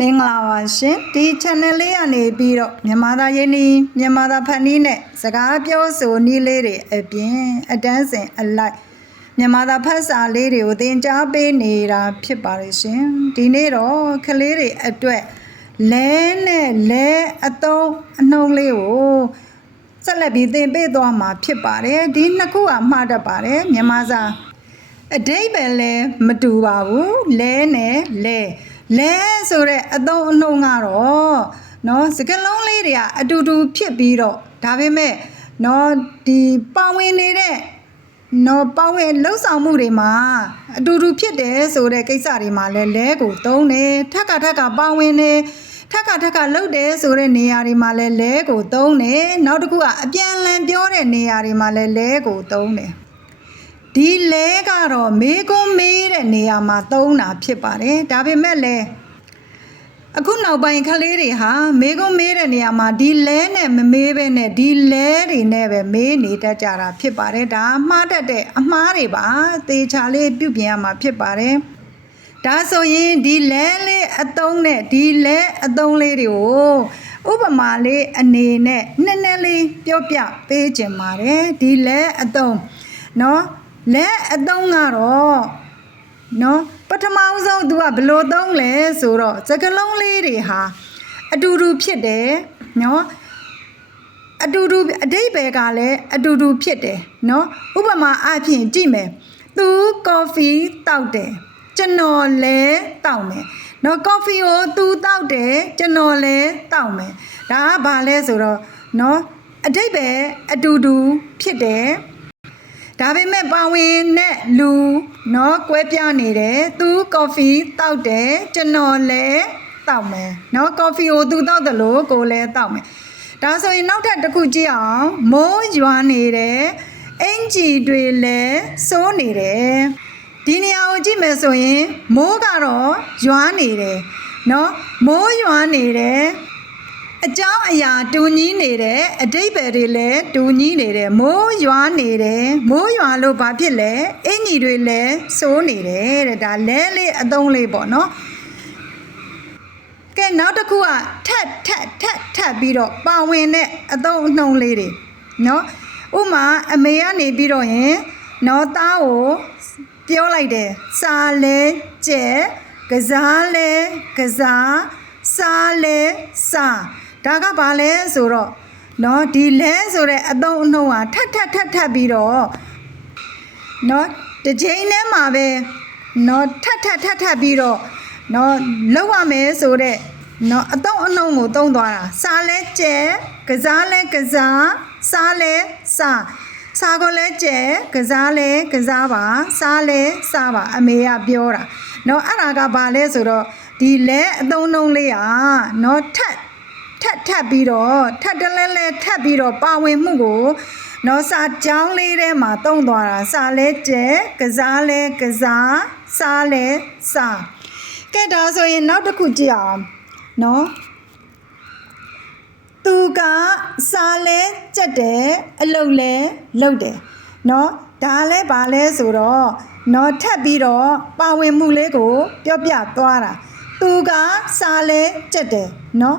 မင်္ဂလာပါရှင်ဒီ channel လေးကနေပြီးတော့မြန်မာသားရင်းနှီးမြန်မာသားဖန်နီးနဲ့စကားပြောဆိုနည်းလေးတွေအပြင်အတန်းစင်အလိုက်မြန်မာသားဖတ်စာလေးတွေကိုသင်ကြားပေးနေတာဖြစ်ပါတယ်ရှင်ဒီနေ့တော့ကလေးတွေအတွက်လဲနဲ့လဲအသုံးအနှုံးလေးကိုဆက်လက်ပြီးသင်ပေးသွားမှာဖြစ်ပါတယ်ဒီနှစ်ခုကမှားတတ်ပါတယ်မြန်မာစာအတိတ်ပဲလဲမတူပါဘူးလဲနဲ့လဲ လဲဆိုတဲ့အသုံးအနှုန်းကတော့နော်စကလုံးလေးတွေကအတူတူဖြစ်ပြီးတော့ဒါပေမဲ့နော်ဒီပါဝင်နေတဲ့နော်ပါဝင်လှုပ်ဆောင်မှုတွေမှာအတူတူဖြစ်တယ်ဆိုတဲ့ကိစ္စတွေမှာလဲလဲကိုသုံးတယ်ထက်ကထက်ကပါဝင်နေထက်ကထက်ကလှုပ်တယ်ဆိုတဲ့နေရာတွေမှာလဲလဲကိုသုံးတယ်နောက်တစ်ခုကအပြန်လန်ပြောတဲ့နေရာတွေမှာလဲလဲကိုသုံးတယ် ဒီလဲကတော့မေးခွန်းမေးတဲ့နေရာမှာသုံးတာဖြစ်ပါတယ်ဒါပေမဲ့လည်းအခုနောက်ပိုင်းကလေးတွေဟာမေးခွန်းမေးတဲ့နေရာမှာဒီလဲနဲ့မမေးဘဲနဲ့ဒီလဲတွေနဲ့ပဲမေးနေတတ်ကြတာဖြစ်ပါတယ်ဒါအမှားတတ်တဲ့အမှားတွေပါသေချာလေးပြုပြင်ရမှာဖြစ်ပါတယ်ဒါဆိုရင်ဒီလဲလေးအတုံးနဲ့ဒီလဲအတုံးလေးတွေကိုဥပမာလေးအနေနဲ့နည်းနည်းလေးပြောပြပေးခြင်းပါတယ်ဒီလဲအတုံးနော် လက်အသုံးကတော့နော်ပထမဦးဆုံး तू ကဘယ်လိုသုံးလဲဆိုတော့စကလုံးလေးတွေဟာအတူတူဖြစ်တယ်နော်အတူတူအတိတ်ပဲကလည်းအတူတူဖြစ်တယ်နော်ဥပမာအဖြစ်ကြည့်မယ်သူကော်ဖီတောက်တယ်ကျွန်တော်လည်းတောက်မယ်နော်ကော်ဖီကိုသူတောက်တယ်ကျွန်တော်လည်းတောက်မယ်ဒါကဘာလဲဆိုတော့နော်အတိတ်ပဲအတူတူဖြစ်တယ် ဒါပေမဲ့ပါဝင်တဲ့လူနော်ကွဲပြားနေတယ်သူကော်ဖီတောက်တယ်ကျွန်တော်လည်းတောက်မယ်နော်ကော်ဖီကိုသူတောက်တယ်လို့ကိုလည်းတောက်မယ်ဒါဆိုရင်နောက်ထပ်တစ်ခုကြည့်အောင်မိုးရွာနေတယ်အင်ဂျီတွေလည်းစိုးနေတယ်ဒီနေရာကိုကြည့်မယ်ဆိုရင်မိုးကတော့ရွာနေတယ်နော်မိုးရွာနေတယ် အကြောင်းအရာတူညီနေတယ်အတိတ်ပဲတွေလည်းတူညီနေတယ်မိုးရွာနေတယ်မိုးရွာလို့ဘာဖြစ်လဲအင်ကြီးတွေလည်းစိုးနေတယ်တဲ့ဒါလဲလေးအသုံးလေးပေါ့နော်ကဲနောက်တစ်ခုကထက်ထက်ထက်ထက်ပြီးတော့ပါဝင်တဲ့အသုံးအနှုံးလေးတွေနော်ဥမာအမေကနေပြီးတော့ရင်နော်သားကိုပြောလိုက်တယ်စာလဲကျက်ကစားလဲကစားစားလဲစား ဒါကဘာလဲဆိုတော့နော်ဒီလဲဆိုတဲ့အသုံးအနှုံးဟာထက်ထက်ထက်ထက်ပြီးတော့နော်တစ်ချိန်တည်းမှာပဲနော်ထက်ထက်ထက်ထက်ပြီးတော့နော်လောက်ရမယ်ဆိုတဲ့နော်အသုံးအနှုံးကိုသုံးသွားတာစားလဲကျက်ကစားလဲကစားစားလဲစားစားကိုလဲကျက်ကစားလဲကစားပါစားလဲစားပါအမေကပြောတာနော်အဲ့ဒါကဘာလဲဆိုတော့ဒီလဲအသုံးအနှုံးလေးอ่ะနော်ထက် ထက်ထက်ပြီးတော့ထက်တလဲလဲထက်ပြီးတော့ပါဝင်မှုကိုနော်စာကြောင်းလေးထဲမှာတုံးသွားတာစာလဲကျဲကစားလဲကစားစားလဲစားကဲဒါဆိုရင်နောက်တစ်ခုကြည့်အောင်နော်သူကစားလဲကြက်တယ်အလုတ်လဲလုတ်တယ်နော်ဒါလဲဘာလဲဆိုတော့နော်ထပ်ပြီးတော့ပါဝင်မှုလေးကို ပြောပြသွားတာသူကစားလဲကြက်တယ်နော်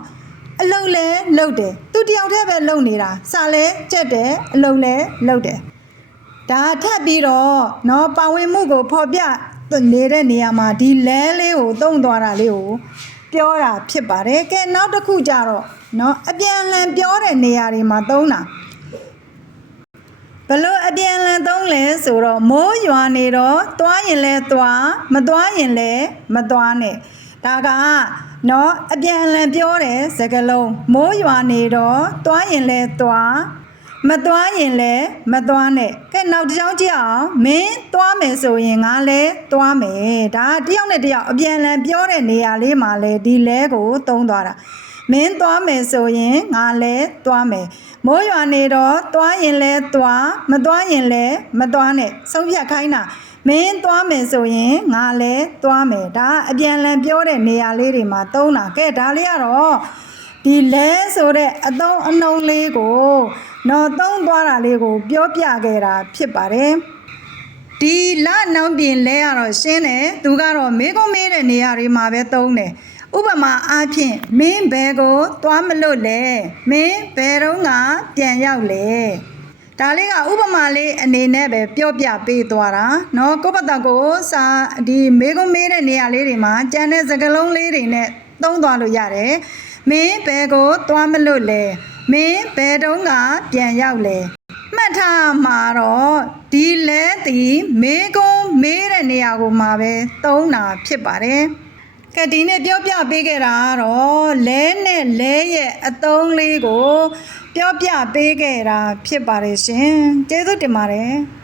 အလုံလဲလှုပ်တယ်သူတယောက်တည်းပဲလှုပ်နေတာစာလဲကြက်တယ်အလုံလဲလှုပ်တယ်ဒါထပ်ပြီးတော့เนาะပါဝင်မှုကိုဖော်ပြနေတဲ့နေရာမှာဒီလဲလေးကိုသုံးသွားတာလေးကိုပြောတာဖြစ်ပါတယ်ကဲနောက်တစ်ခုကြတော့เนาะအပြန်အလှန်ပြောတဲ့နေရာတွေမှာသုံးတာဘလို့အပြန်အလှန်သုံးလဲဆိုတော့မိုးရွာနေတော့သွားရင်လဲသွားမသွားရင်လဲမသွားနဲ့ ဒါကနော်အပြန်အလှန်ပြောတဲ့စကားလုံးမိုးရွာနေတော့သွားရင်လဲသွားမသွားရင်လဲမသွားနဲ့ကဲနောက်တစ်ကြောင်းကြည့်အောင်မင်းသွားမယ်ဆိုရင်ငါလဲသွားမယ်ဒါကတယောက်နဲ့တယောက်အပြန်အလှန်ပြောတဲ့နေရာလေးမှာလဲဒီလဲကိုသုံးသွားတာမင်းသွားမယ်ဆိုရင်ငါလည်းသွားမယ်မိုးရွာနေတော့သွားရင်လည်းသွားမသွားရင်လည်းမသွားနဲ့ဆုံးဖြတ်ခိုင်းတာ မင်းသွားမယ်ဆိုရင်ငါလည်းသွားမယ်ဒါအပြန်အလန်ပြောတဲ့နေရာလေးတွေမှာသုံးတာကဲဒါလေးကတော့ဒီလဲဆိုတဲ့အသုံးအနှုံးလေးကိုနော်သုံးသွားတာလေးကို ပြောပြခဲ့တာဖြစ်ပါတယ်ဒီလနောက်ပြင်လဲရတော့ရှင်းတယ်သူကတော့မေးခွန်းမေးတဲ့နေရာတွေမှာပဲသုံးတယ်ဥပမာအားဖြင့်မင်းဘယ်ကိုသွားမလို့လဲမင်းဘယ်တော့ကပြန်ရောက်လဲ ဒါလေးကဥပမာလေးအနေနဲ့ပဲပြောပြပေးသွားတာเนาะကိုယ့်ဘက်တော့ကိုစာဒီမေကုန်းမေးတဲ့နေရာလေးတွေမှာကြံတဲ့စကလုံးလေးတွေနဲ့သုံးသွားလို့ရတယ်မင်းဘယ်ကိုသွားမလို့လဲမင်းဘယ်တော့ကပြန်ရောက်လဲ မှတ်ထားမှာတော့ဒီလဲတီမေကုံမေးတဲ့နေရာကိုမှာပဲသုံးတာဖြစ်ပါတယ်။ ကဲဒီနေ့ပြောပြပေးခဲ့တာကတော့လဲနဲ့လဲရဲ့အသုံးလေးကို ပြောပြပေးခဲ့တာဖြစ်ပါတယ်ရှင်။ကျေးဇူးတင်ပါတယ်။